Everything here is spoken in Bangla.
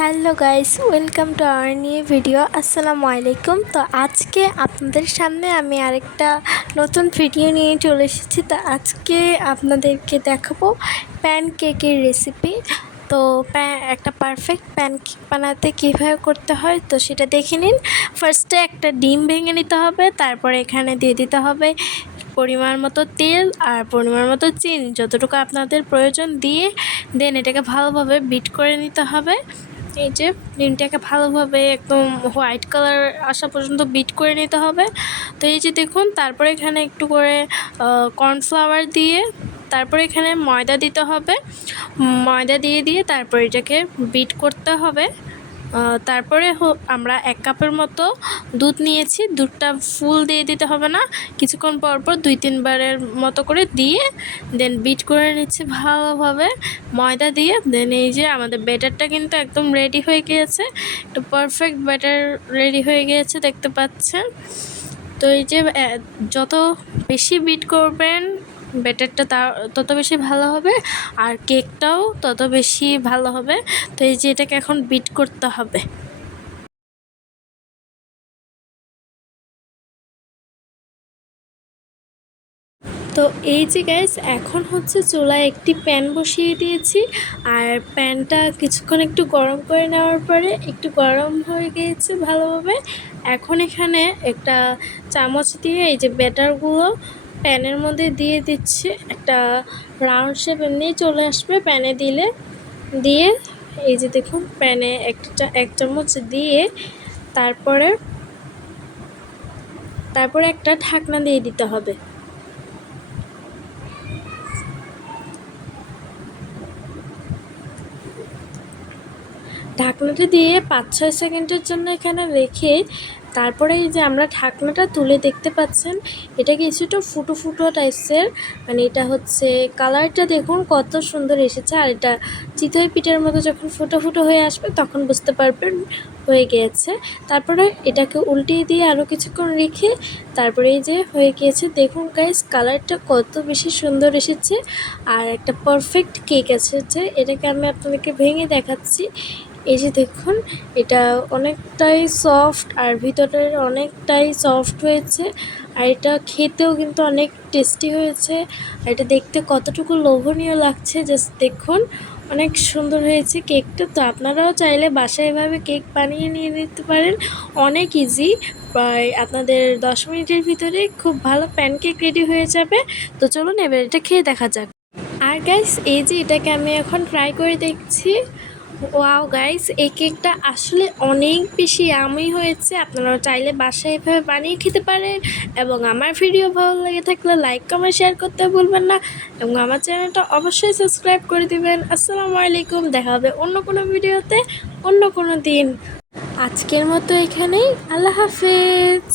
Hello guys, welcome to our new video. আসসালামু আলাইকুম। তো আজকে আপনাদের সামনে আমি আরেকটা নতুন ভিডিও নিয়ে চলে এসেছি। তো আজকে আপনাদেরকে দেখাবো প্যানকেকের রেসিপি। তো একটা পারফেক্ট প্যানকেক বানাতে কীভাবে করতে হয় তো সেটা দেখে নিন। ফার্স্টে একটা ডিম ভেঙে নিতে হবে, তারপরে এখানে দিয়ে দিতে হবে পরিমাণ মতো তেল আর পরিমাণ মতো চিনি, যতটুকু আপনাদের প্রয়োজন দিয়ে দেন এটাকে ভালোভাবে বিট করে নিতে হবে। এই যে ডিমটাকে ভালোভাবে একদম হোয়াইট কালার আসা পর্যন্ত বিট করে নিতে হবে। তো এই যে দেখুন, তারপরে এখানে একটু করে কর্নফ্লাওয়ার দিয়ে তারপরে এখানে ময়দা দিতে হবে। ময়দা দিয়ে তারপর এটাকে বিট করতে হবে। তারপরে আমরা 1 কাপের মতো দুধ নিয়েছি। দুধটা ফুল দিয়ে দিতে হবে না, কিছুক্ষণ পরপর 2-3 বারের মতো করে দিয়ে দেন বিট করে নিচ্ছি ভালোভাবে ময়দা দিয়ে। দেন এই যে আমাদের ব্যাটারটা কিন্তু একদম রেডি হয়ে গিয়েছে, একটু পারফেক্ট ব্যাটার রেডি হয়ে গিয়েছে দেখতে পাচ্ছেন। তো এই যে যত বেশি বিট করবেন ব্যাটারটা তত বেশি ভালো হবে, আর কেকটাও তত বেশি ভালো হবে। তো এই যে এটাকে এখন বিট করতে হবে। তো এই যে গাইস, এখন হচ্ছে চুলায় একটি প্যান বসিয়ে দিয়েছি, আর প্যানটা কিছুক্ষণ একটু গরম করে নেওয়ার পরে একটু গরম হয়ে গিয়েছে ভালোভাবে। এখন এখানে একটা চামচ দিয়ে এই যে ব্যাটারগুলো প্যানের মধ্যে দিয়ে দিচ্ছি। একটা রাউন্ড শেপ এমনিই চলে আসবে প্যানে দিলে। দিয়ে এই যে দেখুন, প্যানে এক চামচ দিয়ে তারপরে একটা ঢাকনা দিয়ে দিতে হবে। ঢাকনাটা দিয়ে 5-6 সেকেন্ডের জন্য এখানে রেখে তারপরে এই যে আমরা ঢাকনাটা তুলে দেখতে পাচ্ছেন, এটা কিছুটা ফুটো ফুটো টাইপসের, মানে এটা হচ্ছে কালারটা দেখুন কত সুন্দর এসেছে। আর এটা চিতই পিঠার মতো যখন ফুটো ফুটো হয়ে আসবে তখন বুঝতে পারবেন হয়ে গিয়েছে। তারপরে এটাকে উল্টিয়ে দিয়ে আরও কিছুক্ষণ রেখে তারপরে এই যে হয়ে গিয়েছে। দেখুন গাইস, কালারটা কত বেশি সুন্দর এসেছে আর একটা পারফেক্ট কেক এসেছে। এটাকে আমি আপনাদেরকে ভেঙে দেখাচ্ছি। এই যে দেখুন, এটা অনেকটাই সফট আর ভিতরের অনেকটাই সফট হয়েছে, আর এটা খেতেও কিন্তু অনেক টেস্টি হয়েছে। আর এটা দেখতে কতটুকু লোভনীয় লাগছে, জাস্ট দেখুন অনেক সুন্দর হয়েছে কেকটা। তো আপনারাও চাইলে বাসায় এভাবে কেক বানিয়ে নিয়ে নিতে পারেন, অনেক ইজি। প্রায় আপনাদের 10 মিনিটের ভিতরে খুব ভালো প্যানকেক রেডি হয়ে যাবে। তো চলুন এবার এটা খেয়ে দেখা যাক। আর গাইস, এই যে এটাকে আমি এখন ট্রাই করে দেখছি। ওয়াও গাইস, এই কেকটা আসলে অনেক বেশি ইয়ামি হয়েছে। আপনারাও চাইলে বাসায় এভাবে বানিয়ে খেতে পারেন। এবং আমার ভিডিও ভালো লেগে থাকলে লাইক কমেন্ট শেয়ার করতে ভুলবেন না, এবং আমার চ্যানেলটা অবশ্যই সাবস্ক্রাইব করে দিবেন। আসসালামু আলাইকুম। দেখা হবে অন্য কোনো ভিডিওতে অন্য কোনো দিন। আজকের মতো এখানেই, আল্লাহ হাফেজ।